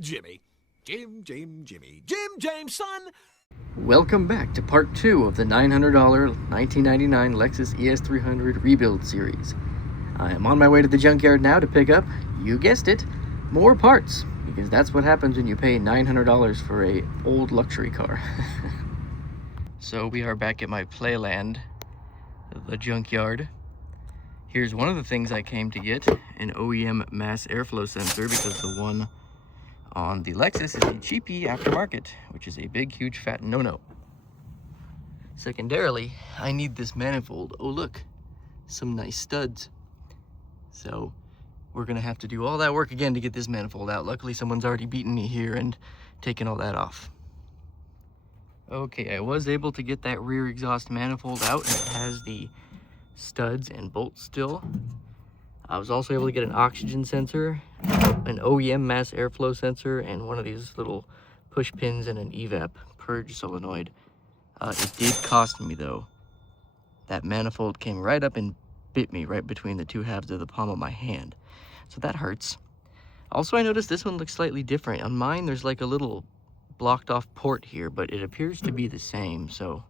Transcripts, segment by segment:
Jimmy. Jimmy. Jim James, son! Welcome back to part 2 of the $900 1999 Lexus ES300 rebuild series. I am on my way to the junkyard now to pick up, you guessed it, more parts, because that's what happens when you pay $900 for a old luxury car. So we are back at my playland, the junkyard. Here's one of the things I came to get, an OEM mass airflow sensor, because the one on the Lexus is a cheapie aftermarket, which is a big, huge, fat no-no. Secondarily, I need this manifold. Oh look, some nice studs. So we're gonna have to do all that work again to get this manifold out. Luckily, someone's already beaten me here and taken all that off. Okay, I was able to get that rear exhaust manifold out, and it has the studs and bolts still. I was also able to get an oxygen sensor, an OEM mass airflow sensor, and one of these little push pins and an evap purge solenoid. It did cost me though. That manifold came right up and bit me right between the two halves of the palm of my hand. So that hurts. Also, I noticed this one looks slightly different. On mine, there's like a little blocked off port here, but it appears to be the same, so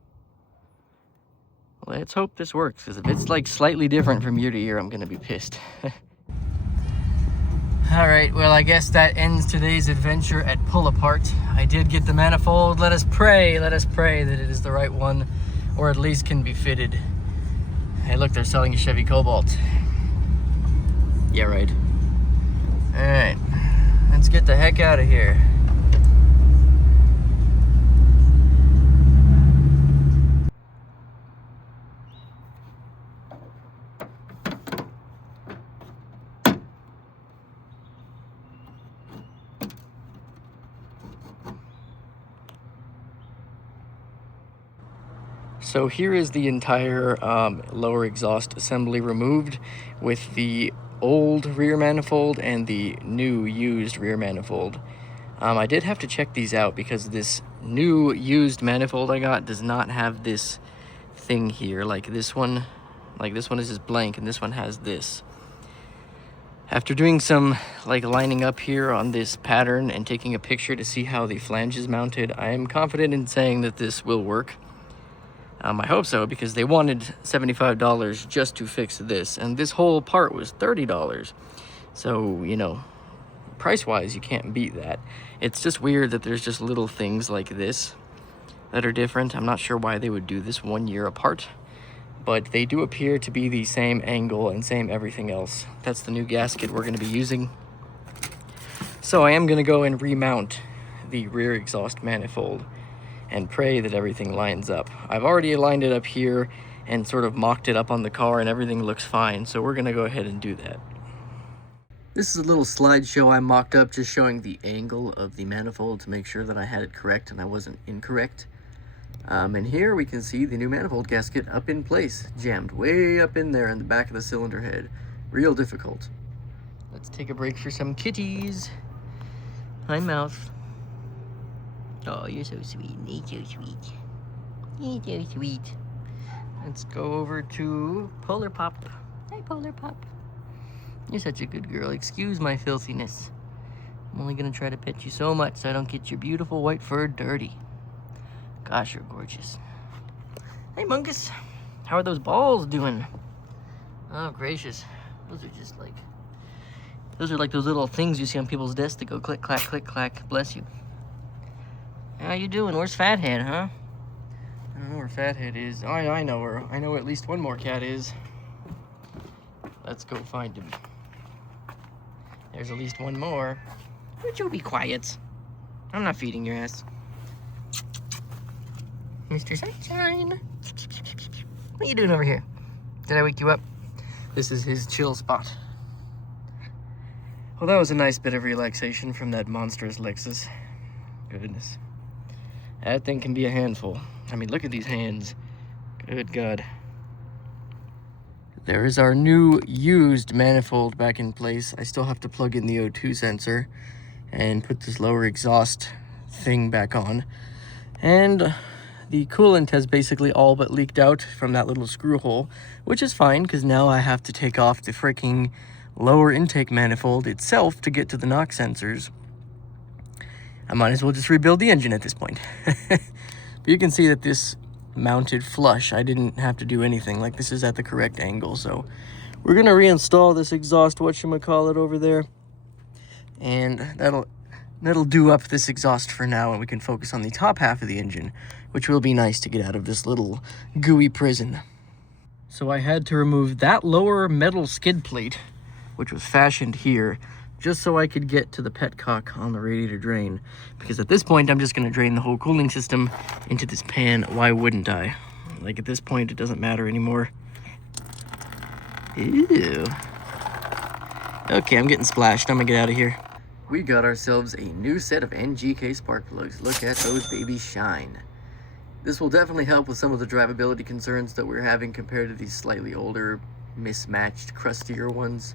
let's hope this works, because if it's like slightly different from year to year, I'm gonna be pissed. All right, well, I guess that ends today's adventure at Pull Apart. I did get the manifold. Let us pray that it is the right one, or at least can be fitted. Hey, look, they're selling a Chevy Cobalt. Yeah, right. All right, let's get the heck out of here. So here is the entire lower exhaust assembly removed, with the old rear manifold and the new used rear manifold. I did have to check these out because this new used manifold I got does not have this thing here. Like this one is just blank, and this one has this. After doing some lining up here on this pattern and taking a picture to see how the flange is mounted, I am confident in saying that this will work. I hope so, because they wanted $75 just to fix this, and this whole part was $30. So, you know, price-wise, you can't beat that. It's just weird that there's just little things like this that are different. I'm not sure why they would do this 1 year apart, but they do appear to be the same angle and same everything else. That's the new gasket we're going to be using. So I am going to go and remount the rear exhaust manifold and pray that everything lines up. I've already aligned it up here and sort of mocked it up on the car, and everything looks fine, so we're gonna go ahead and do that. This is a little slideshow I mocked up, just showing the angle of the manifold to make sure that I had it correct and I wasn't incorrect. And here we can see the new manifold gasket up in place, jammed way up in there in the back of the cylinder head. Real difficult. Let's take a break for some kitties. Hi, Mouth. Oh, you're so sweet. You're so sweet. You're so sweet. Let's go over to Polar Pop. Hi, Polar Pop. You're such a good girl. Excuse my filthiness. I'm only gonna try to pet you so much so I don't get your beautiful white fur dirty. Gosh, you're gorgeous. Hey, Mungus. How are those balls doing? Oh, gracious. Those are like those little things you see on people's desks that go click, clack, click, clack. Bless you. How you doing? Where's Fathead, huh? I don't know where Fathead is. Oh, I know where. I know at least one more cat is. Let's go find him. There's at least one more. Would you be quiet? I'm not feeding your ass. Mr. Sunshine. What are you doing over here? Did I wake you up? This is his chill spot. Well, that was a nice bit of relaxation from that monstrous Lexus. Goodness. That thing can be a handful. I mean, look at these hands. Good God. There is our new used manifold back in place. I still have to plug in the O2 sensor and put this lower exhaust thing back on. And the coolant has basically all but leaked out from that little screw hole, which is fine because now I have to take off the freaking lower intake manifold itself to get to the knock sensors. I might as well just rebuild the engine at this point. But you can see that this mounted flush. I didn't have to do anything. Like, this is at the correct angle. So we're gonna reinstall this exhaust whatchamacallit over there, and that'll do up this exhaust for now, and we can focus on the top half of the engine, which will be nice to get out of this little gooey prison. So I had to remove that lower metal skid plate, which was fashioned here, just so I could get to the petcock on the radiator drain. Because at this point, I'm just gonna drain the whole cooling system into this pan. Why wouldn't I? Like, at this point, it doesn't matter anymore. Ew. Okay, I'm getting splashed. I'm gonna get out of here. We got ourselves a new set of NGK spark plugs. Look at those babies shine. This will definitely help with some of the drivability concerns that we're having compared to these slightly older, mismatched, crustier ones.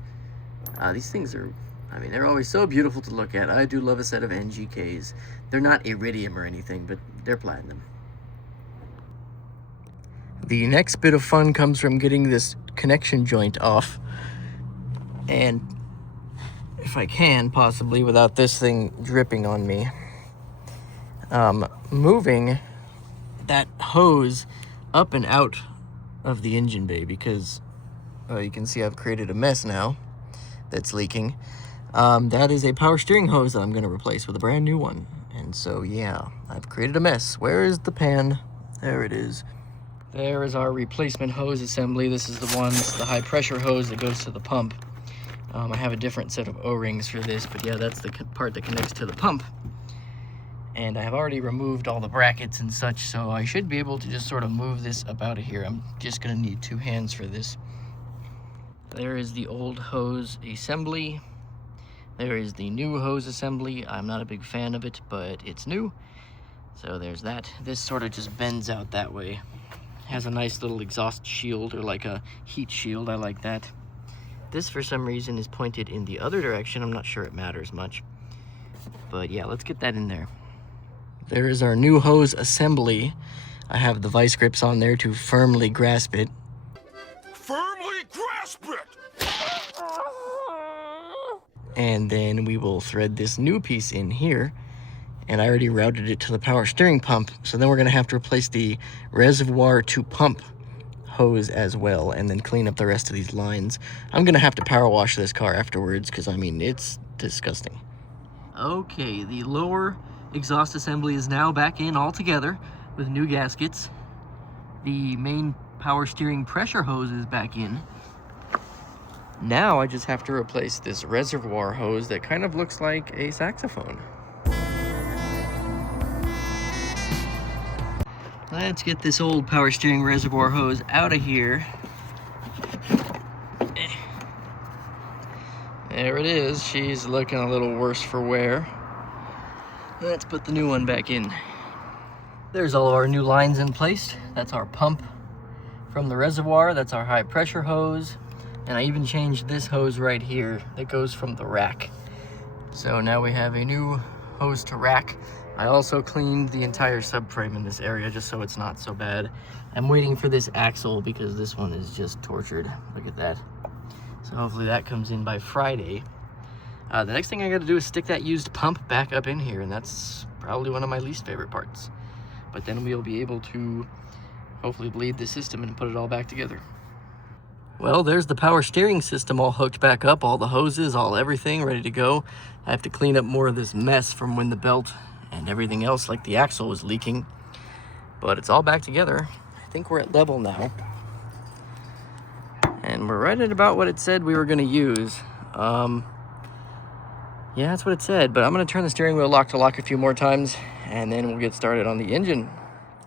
These things are, I mean, they're always so beautiful to look at. I do love a set of NGKs. They're not iridium or anything, but they're platinum. The next bit of fun comes from getting this connection joint off. And if I can, possibly, without this thing dripping on me, moving that hose up and out of the engine bay, because you can see I've created a mess now that's leaking. That is a power steering hose that I'm going to replace with a brand new one. And so, yeah, I've created a mess. Where is the pan? There it is. There is our replacement hose assembly. This is the one, the high pressure hose that goes to the pump. I have a different set of O-rings for this, but yeah, that's the part that connects to the pump. And I have already removed all the brackets and such, so I should be able to just sort of move this up out of here. I'm just gonna need 2 hands for this. There is the old hose assembly. There is the new hose assembly. I'm not a big fan of it, but it's new. So there's that. This sort of just bends out that way. Has a nice little exhaust shield, or like a heat shield. I like that. This, for some reason, is pointed in the other direction. I'm not sure it matters much. But yeah, let's get that in there. There is our new hose assembly. I have the vice grips on there to firmly grasp it. Firmly grasp it! And then we will thread this new piece in here. And I already routed it to the power steering pump. So then we're gonna have to replace the reservoir to pump hose as well, and then clean up the rest of these lines. I'm gonna have to power wash this car afterwards, because I mean, it's disgusting. Okay, the lower exhaust assembly is now back in all together with new gaskets. The main power steering pressure hose is back in. Now I just have to replace this reservoir hose that kind of looks like a saxophone. Let's get this old power steering reservoir hose out of here. There it is. She's looking a little worse for wear. Let's put the new one back in. There's all of our new lines in place. That's our pump from the reservoir. That's our high pressure hose. And I even changed this hose right here that goes from the rack. So now we have a new hose to rack. I also cleaned the entire subframe in this area just so it's not so bad. I'm waiting for this axle because this one is just tortured. Look at that. So hopefully that comes in by Friday. The next thing I gotta do is stick that used pump back up in here, and that's probably one of my least favorite parts. But then we'll be able to hopefully bleed the system and put it all back together. Well, there's the power steering system all hooked back up, all the hoses, all everything ready to go. I have to clean up more of this mess from when the belt and everything else, like the axle, was leaking. But it's all back together. I think we're at level now. And we're right at about what it said we were gonna use. Yeah, that's what it said, but I'm gonna turn the steering wheel lock to lock a few more times, and then we'll get started on the engine.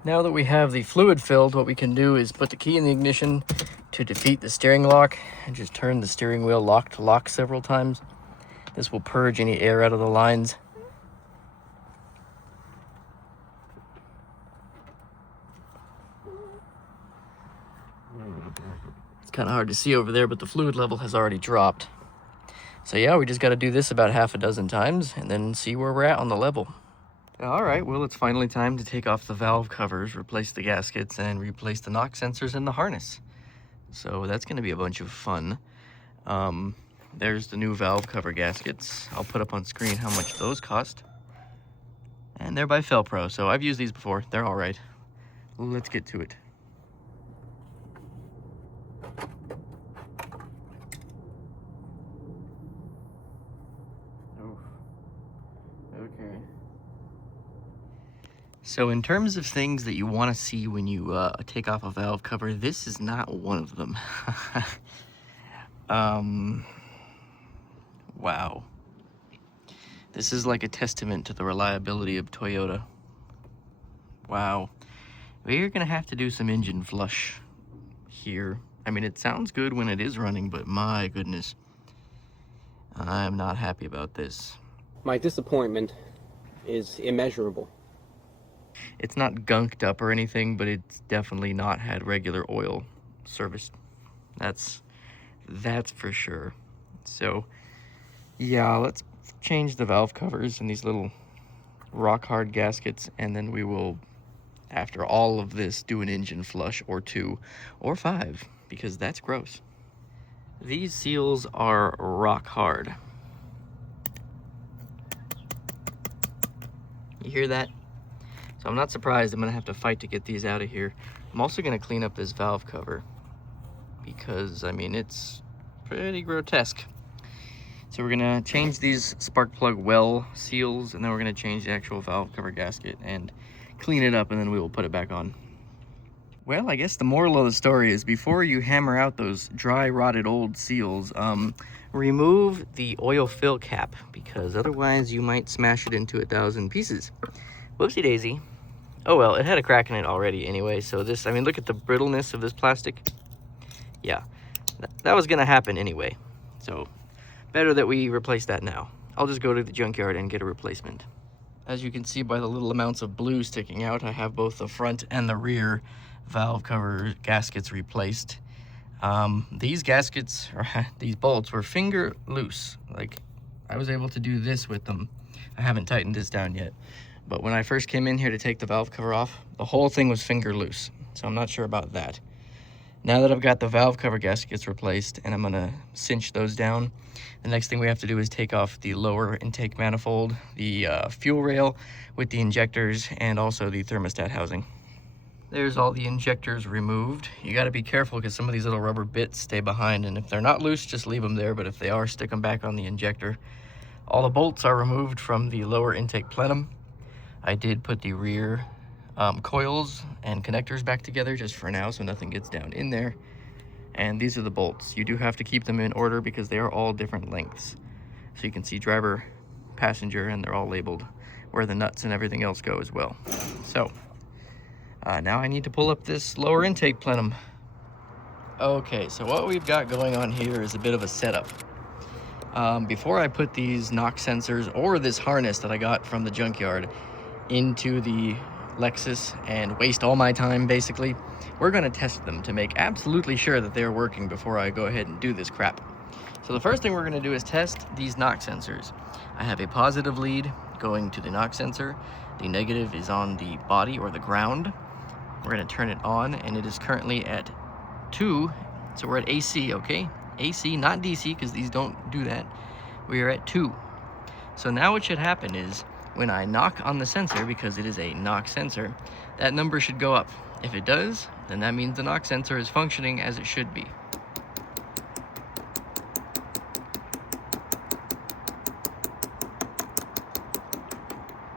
Now that we have the fluid filled, what we can do is put the key in the ignition to defeat the steering lock, and just turn the steering wheel lock to lock several times. This will purge any air out of the lines. It's kind of hard to see over there, but the fluid level has already dropped. So yeah, we just got to do this about half a dozen times and then see where we're at on the level. All right, well, it's finally time to take off the valve covers, replace the gaskets, and replace the knock sensors in the harness. So that's going to be a bunch of fun. There's the new valve cover gaskets. I'll put up on screen how much those cost. And they're by Felpro, so I've used these before. They're all right. Let's get to it. Oh, okay. So in terms of things that you want to see when you take off a valve cover, this is not one of them. Wow. This is like a testament to the reliability of Toyota. Wow. We're gonna have to do some engine flush here. I mean, it sounds good when it is running, but my goodness, I'm not happy about this. My disappointment is immeasurable. It's not gunked up or anything, but it's definitely not had regular oil service. That's for sure. So yeah, let's change the valve covers and these little rock hard gaskets, and then we will, after all of this, do an engine flush or 2 or 5, because that's gross. These seals are rock hard. You hear that? So I'm not surprised I'm gonna have to fight to get these out of here. I'm also gonna clean up this valve cover because, I mean, it's pretty grotesque. So we're gonna change these spark plug well seals, and then we're gonna change the actual valve cover gasket and clean it up, and then we will put it back on. Well, I guess the moral of the story is before you hammer out those dry, rotted old seals, remove the oil fill cap, because otherwise you might smash it into 1,000 pieces. Whoopsie daisy. Oh well, it had a crack in it already anyway, so this, I mean, look at the brittleness of this plastic. Yeah, that was gonna happen anyway, so better that we replace that now. I'll just go to the junkyard and get a replacement. As you can see by the little amounts of blue sticking out, I have both the front and the rear valve cover gaskets replaced. These gaskets, or these bolts, were finger loose. Like, I was able to do this with them. I haven't tightened this down yet. But when I first came in here to take the valve cover off, the whole thing was finger loose. So I'm not sure about that. Now that I've got the valve cover gaskets replaced and I'm gonna cinch those down, the next thing we have to do is take off the lower intake manifold, the fuel rail with the injectors, and also the thermostat housing. There's all the injectors removed. You gotta be careful because some of these little rubber bits stay behind, and if they're not loose, just leave them there, but if they are, stick them back on the injector. All the bolts are removed from the lower intake plenum. I did put the rear coils and connectors back together just for now, so nothing gets down in there. And these are the bolts. You do have to keep them in order because they are all different lengths. So you can see driver, passenger, and they're all labeled where the nuts and everything else go as well. So now I need to pull up this lower intake plenum. Okay, so what we've got going on here is a bit of a setup. Before I put these knock sensors or this harness that I got from the junkyard into the Lexus and waste all my time, basically, we're going to test them to make absolutely sure that they're working before I go ahead and do this crap. So the first thing we're going to do is test these knock sensors. I have a positive lead going to the knock sensor. The negative is on the body or the ground. We're going to turn it on, and it is currently at 2, so we're at AC, okay? AC, not DC, because these don't do that. We are at 2. So now what should happen is when I knock on the sensor, because it is a knock sensor, that number should go up. If it does, then that means the knock sensor is functioning as it should be.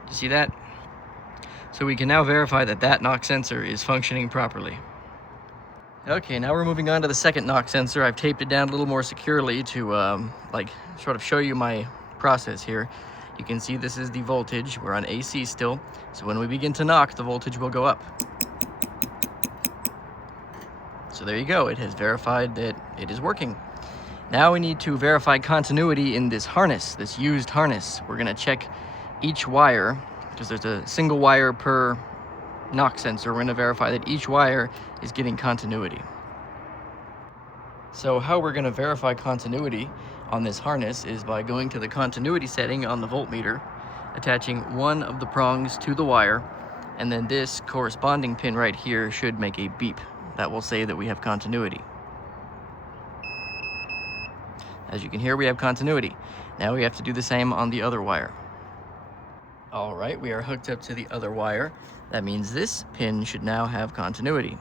You see that? So we can now verify that that knock sensor is functioning properly. Okay, now we're moving on to the second knock sensor. I've taped it down a little more securely to like sort of show you my process here. You can see this is the voltage. We're on AC still. So when we begin to knock, the voltage will go up. So there you go. It has verified that it is working. Now we need to verify continuity in this harness, this used harness. We're gonna check each wire, because there's a single wire per knock sensor. We're gonna verify that each wire is getting continuity. So how we're gonna verify continuity on this harness is by going to the continuity setting on the voltmeter, attaching one of the prongs to the wire, and then this corresponding pin right here should make a beep. That will say that we have continuity. As you can hear, we have continuity. Now we have to do the same on the other wire. All right, we are hooked up to the other wire. That means this pin should now have continuity.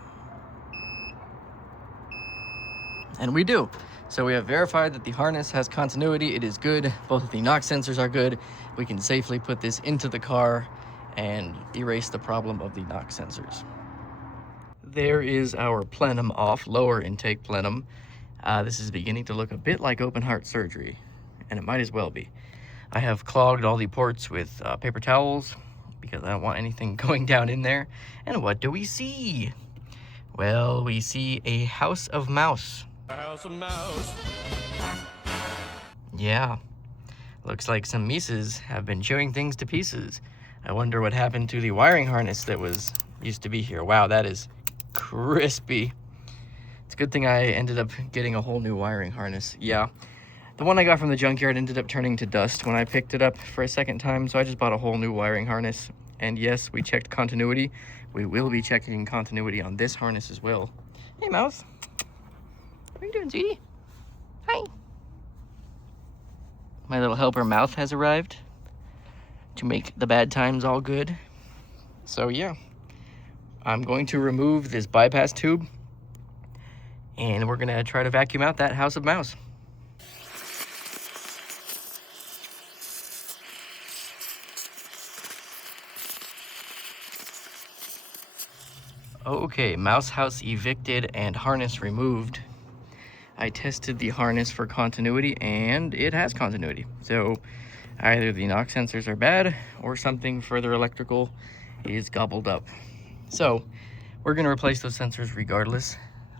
And we do. So we have verified that the harness has continuity. It is good. Both of the knock sensors are good. We can safely put this into the car and erase the problem of the knock sensors. There is our plenum off, lower intake plenum. This is beginning to look a bit like open heart surgery, and it might as well be. I have clogged all the ports with paper towels because I don't want anything going down in there. And what do we see? Well, we see a house of mouse. A house of mouse. Yeah, looks like some Mises have been chewing things to pieces. I wonder what happened to the wiring harness that used to be here. Wow, that is crispy. It's a good thing I ended up getting a whole new wiring harness. Yeah, the one I got from the junkyard ended up turning to dust when I picked it up for a second time, so I just bought a whole new wiring harness. And yes, we checked continuity. We will be checking continuity on this harness as well. Hey, Mouse. What are you doing, sweetie? Hi. My little helper Mouth has arrived to make the bad times all good. So yeah, I'm going to remove this bypass tube and we're gonna try to vacuum out that house of mouse. Okay, mouse house evicted and harness removed. I tested the harness for continuity and it has continuity. So either the knock sensors are bad or something further electrical is gobbled up. So we're gonna replace those sensors regardless.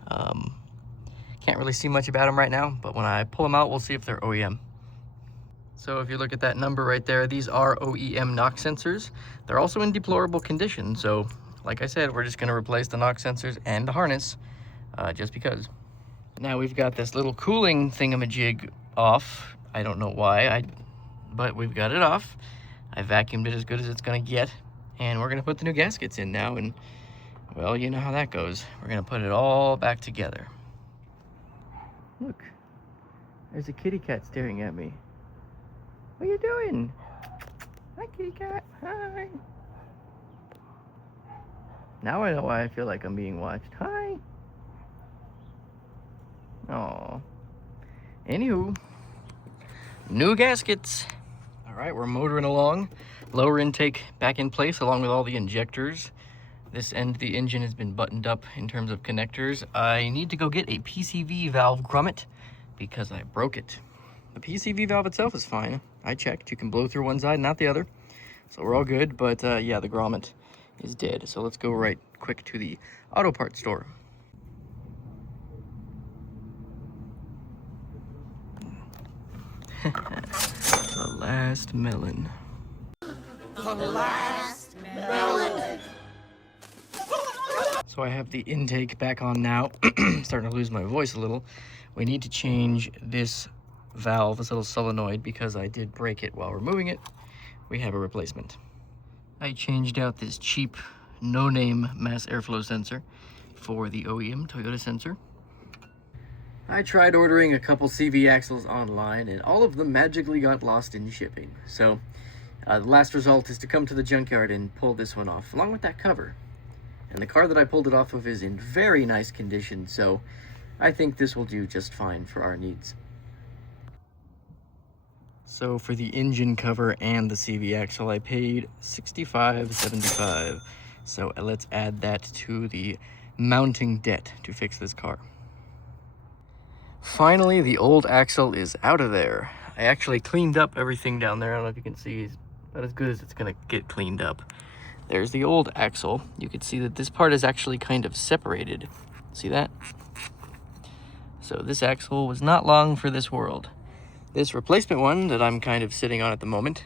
Can't really see much about them right now, but when I pull them out, we'll see if they're OEM. So if you look at that number right there, these are OEM knock sensors. They're also in deplorable condition. So like I said, we're just gonna replace the knock sensors and the harness just because. Now we've got this little cooling thingamajig off. I don't know why, but we've got it off. I vacuumed it as good as it's gonna get, and we're gonna put the new gaskets in now, and well, you know how that goes. We're gonna put it all back together. Look, there's a kitty cat staring at me. What are you doing? Hi, kitty cat. Hi. Now I know why I feel like I'm being watched. Hi. Aw. Anywho, new gaskets. All right, we're motoring along. Lower intake back in place along with all the injectors. This end of the engine has been buttoned up in terms of connectors. I need to go get a PCV valve grommet because I broke it. The PCV valve itself is fine. I checked. You can blow through one side, not the other. So we're all good, but yeah, the grommet is dead. So let's go right quick to the auto parts store. The last melon. The last melon. So I have the intake back on now. Starting to lose my voice a little. We need to change this valve, this little solenoid, because I did break it while removing it. We have a replacement. I changed out this cheap, no-name mass airflow sensor for the OEM Toyota sensor. I tried ordering a couple CV axles online, and all of them magically got lost in shipping. So the last result is to come to the junkyard and pull this one off, along with that cover. And the car that I pulled it off of is in very nice condition, so I think this will do just fine for our needs. So for the engine cover and the CV axle, I paid $65.75. So let's add that to the mounting debt to fix this car. Finally, the old axle is out of there. I actually cleaned up everything down there. I don't know if you can see, it's about as good as it's gonna get cleaned up. There's the old axle. You can see that this part is actually kind of separated. See that? So this axle was not long for this world. This replacement one that I'm kind of sitting on at the moment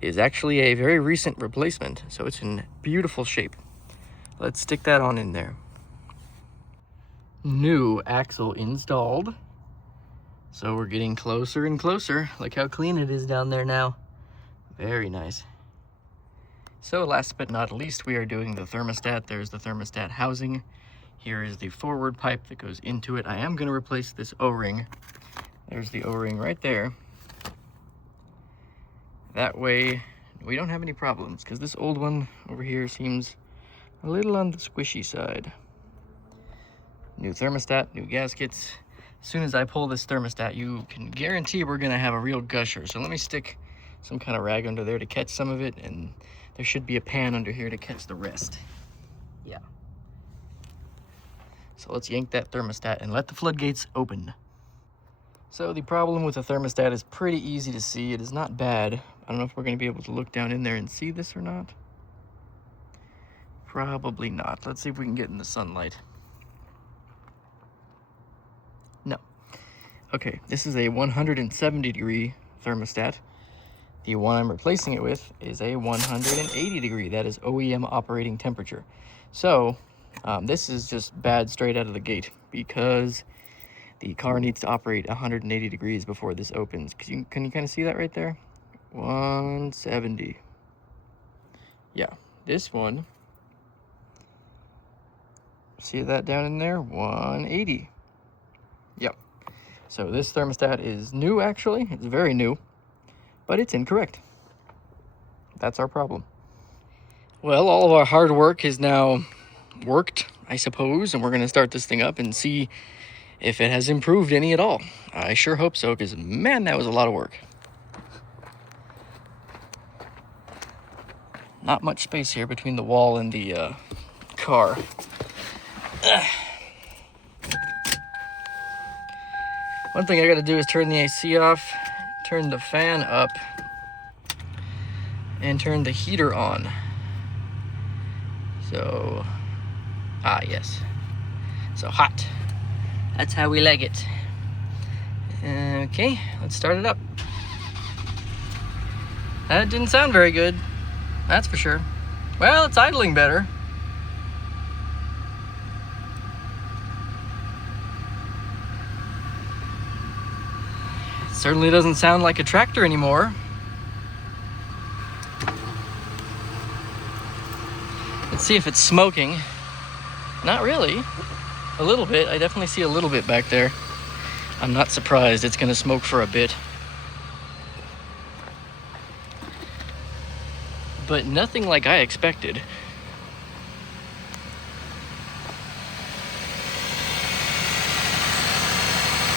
is actually a very recent replacement, so it's in beautiful shape. Let's stick that on in there. New axle installed. So we're getting closer and closer. Look how clean it is down there now. Very nice. So last but not least, we are doing the thermostat. There's the thermostat housing. Here is the forward pipe that goes into it. I am going to replace this O-ring. There's the O-ring right there. That way, we don't have any problems, because this old one over here seems a little on the squishy side. New thermostat, new gaskets. As soon as I pull this thermostat, you can guarantee we're gonna have a real gusher. So let me stick some kind of rag under there to catch some of it, and there should be a pan under here to catch the rest. Yeah. So let's yank that thermostat and let the floodgates open. So the problem with the thermostat is pretty easy to see. It is not bad. I don't know if we're going to be able to look down in there and see this or not. Probably not. Let's see if we can get in the sunlight. No. Okay, this is a 170 degree thermostat. The one I'm replacing it with is a 180 degree. That is OEM operating temperature. So this is just bad straight out of the gate, because the car needs to operate 180 degrees before this opens. Can you kind of see that right there? 170. Yeah, this one. See that down in there? 180. Yep. So this thermostat is new, actually. It's very new, but it's incorrect. That's our problem. Well, all of our hard work is now worked, I suppose, and we're going to start this thing up and see if it has improved any at all. I sure hope so, because man, that was a lot of work. Not much space here between the wall and the car. One thing I gotta do is turn the AC off, turn the fan up, and turn the heater on. So, yes. So hot. That's how we like it. Okay, let's start it up. That didn't sound very good, that's for sure. Well, it's idling better. It certainly doesn't sound like a tractor anymore. Let's see if it's smoking. Not really. A little bit. I definitely see a little bit back there. I'm not surprised. It's going to smoke for a bit. But nothing like I expected.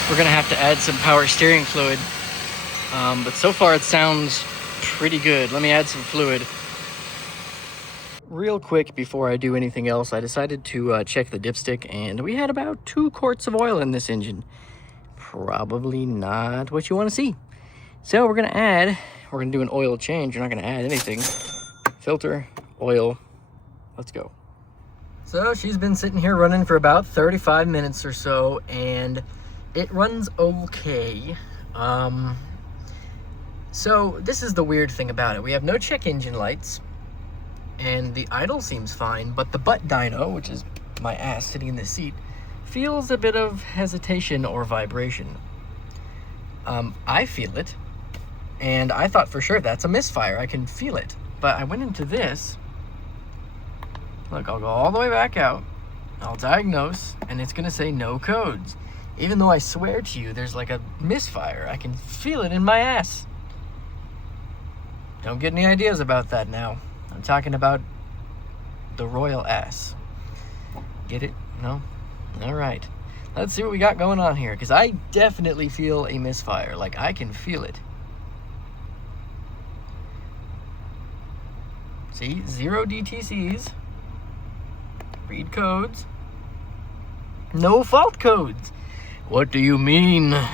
We're going to have to add some power steering fluid. But so far it sounds pretty good. Let me add some fluid. Real quick before I do anything else, I decided to check the dipstick, and we had about 2 quarts of oil in this engine. Probably not what you want to see. So we're going to do an oil change. We're not going to add anything. Filter, oil, let's go. So she's been sitting here running for about 35 minutes or so, and it runs okay. So this is the weird thing about it. We have no check engine lights, and the idle seems fine, but the butt dyno, which is my ass sitting in the seat, feels a bit of hesitation or vibration. I feel it, and I thought for sure that's a misfire. I can feel it. But I went into this. Look, I'll go all the way back out. I'll diagnose, and it's gonna say no codes. Even though I swear to you, there's like a misfire. I can feel it in my ass. Don't get any ideas about that now. I'm talking about the royal ass. Get it? No? All right. Let's see what we got going on here, because I definitely feel a misfire. Like, I can feel it. See? 0 DTCs. Read codes. No fault codes. What do you mean? I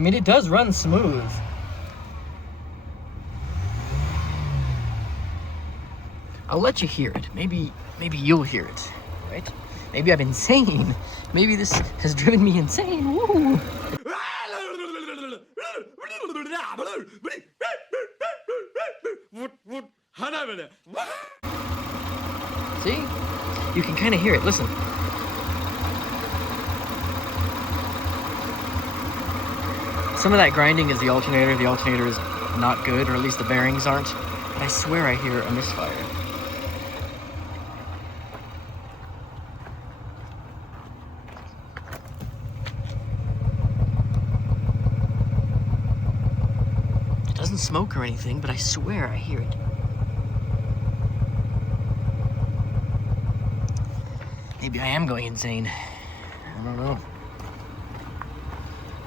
mean, it does run smooth. I'll let you hear it. Maybe you'll hear it, right? Maybe I'm insane. Maybe this has driven me insane. Woo! See? You can kind of hear it. Listen. Some of that grinding is the alternator. The alternator is not good, or at least the bearings aren't. But I swear I hear a misfire. doesn't smoke or anything, but I swear I hear it. Maybe I am going insane. I don't know.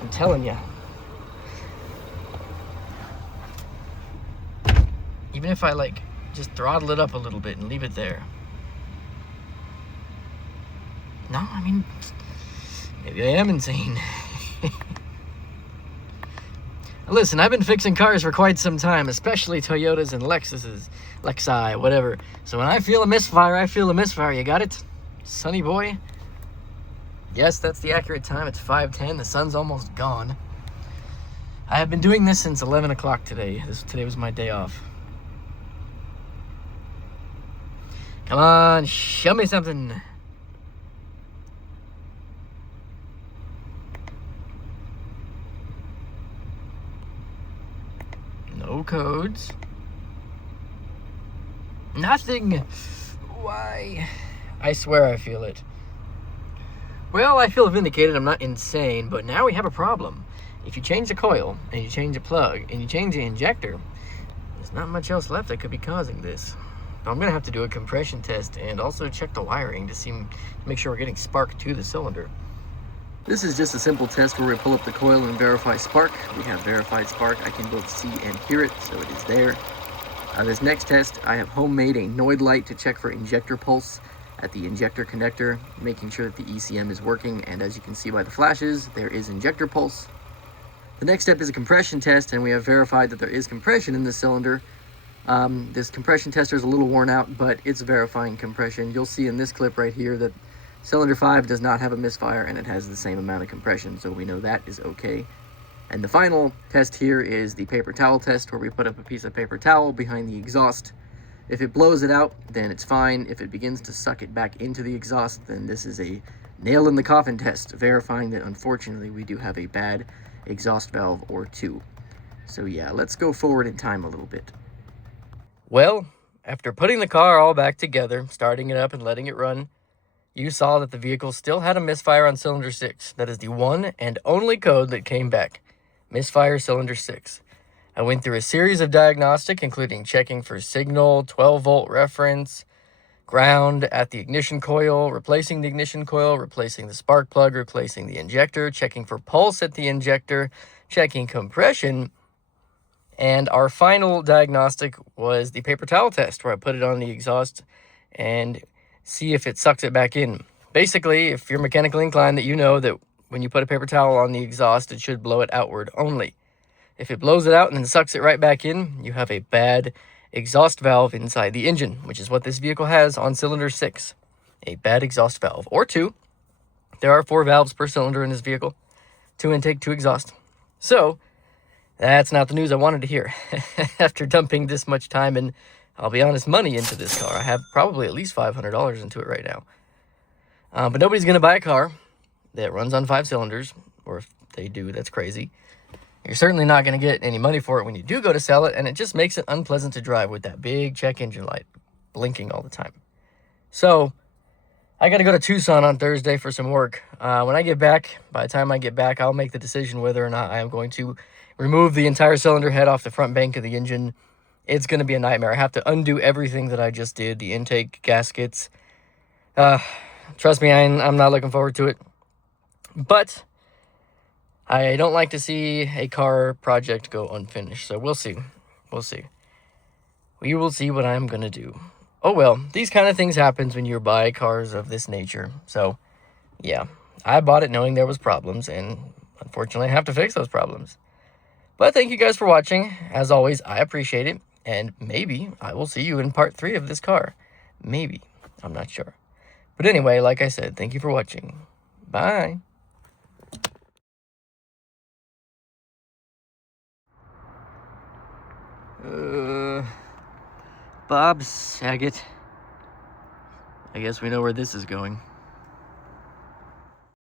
I'm telling you. Even if I like just throttle it up a little bit and leave it there. No, I mean, maybe I am insane. Listen, I've been fixing cars for quite some time, especially Toyotas and Lexuses, Lexi, whatever. So when I feel a misfire, I feel a misfire. You got it? Sonny boy? Yes, that's the accurate time. It's 5:10. The sun's almost gone. I have been doing this since 11 o'clock today. Today was my day off. Come on, show me something. No codes. Nothing. Why? I swear I feel it. Well, I feel vindicated. I'm not insane, but now we have a problem. If you change the coil, and you change the plug, and you change the injector, there's not much else left that could be causing this. I'm going to have to do a compression test and also check the wiring to make sure we're getting spark to the cylinder. This is just a simple test where we pull up the coil and verify spark. We have verified spark. I can both see and hear it, so it is there. This next test, I have homemade a Noid light to check for injector pulse at the injector connector, making sure that the ECM is working, and as you can see by the flashes, there is injector pulse. The next step is a compression test, and we have verified that there is compression in the cylinder. This compression tester is a little worn out, but it's verifying compression. You'll see in this clip right here that cylinder 5 does not have a misfire, and it has the same amount of compression, so we know that is okay. And the final test here is the paper towel test, where we put up a piece of paper towel behind the exhaust. If it blows it out, then it's fine. If it begins to suck it back into the exhaust, then this is a nail in the coffin test, verifying that unfortunately we do have a bad exhaust valve or two. So yeah, let's go forward in time a little bit. Well, after putting the car all back together, starting it up and letting it run, you saw that the vehicle still had a misfire on cylinder 6. That is the one and only code that came back. Misfire cylinder 6. I went through a series of diagnostic, including checking for signal, 12-volt reference, ground at the ignition coil, replacing the ignition coil, replacing the spark plug, replacing the injector, checking for pulse at the injector, checking compression, and our final diagnostic was the paper towel test, where I put it on the exhaust and see if it sucks it back in. Basically, if you're mechanically inclined, that you know that when you put a paper towel on the exhaust, it should blow it outward only. If it blows it out and then sucks it right back in, you have a bad exhaust valve inside the engine, which is what this vehicle has on cylinder 6. A bad exhaust valve, or 2. There are 4 valves per cylinder in this vehicle. 2 intake, 2 exhaust. So, that's not the news I wanted to hear. After dumping this much time and, I'll be honest, money into this car. I have probably at least $500 into it right now. But nobody's going to buy a car that runs on 5 cylinders, or if they do, that's crazy. You're certainly not going to get any money for it when you do go to sell it, and it just makes it unpleasant to drive with that big check engine light blinking all the time. So, I got to go to Tucson on Thursday for some work. When I get back, by the time I get back, I'll make the decision whether or not I am going to remove the entire cylinder head off the front bank of the engine. It's going to be a nightmare. I have to undo everything that I just did, the intake, gaskets. Trust me, I'm not looking forward to it. But I don't like to see a car project go unfinished, so we'll see. We'll see. We will see what I'm going to do. Oh well, these kind of things happen when you buy cars of this nature. So, yeah, I bought it knowing there was problems, and unfortunately I have to fix those problems. But thank you guys for watching. As always, I appreciate it, and maybe I will see you in part 3 of this car. Maybe. I'm not sure. But anyway, like I said, thank you for watching. Bye. Bob Saget. I guess we know where this is going.